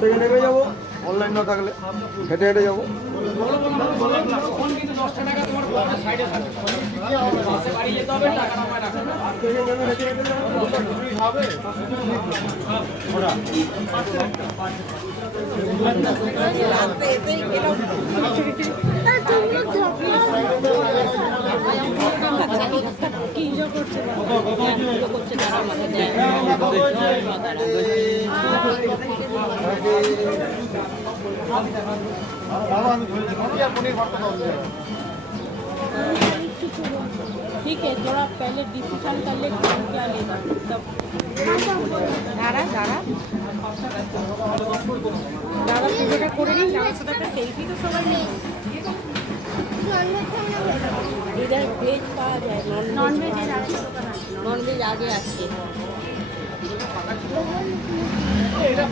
থেকে নেমে যাবো, অনলাইন না থাকলে হেঁটে হেঁটে যাবো। ठीक है, थोड़ा पहले डिसीजन कर ले क्या लेना तब। दादा दादा दादा পুজোটা করে নিন, আমার সাথে একটা সেলফি তো সবাই নেই। इधर वेज पाওয়া যায়, নন ভেজ নন ভেজ আগে আছে। এটা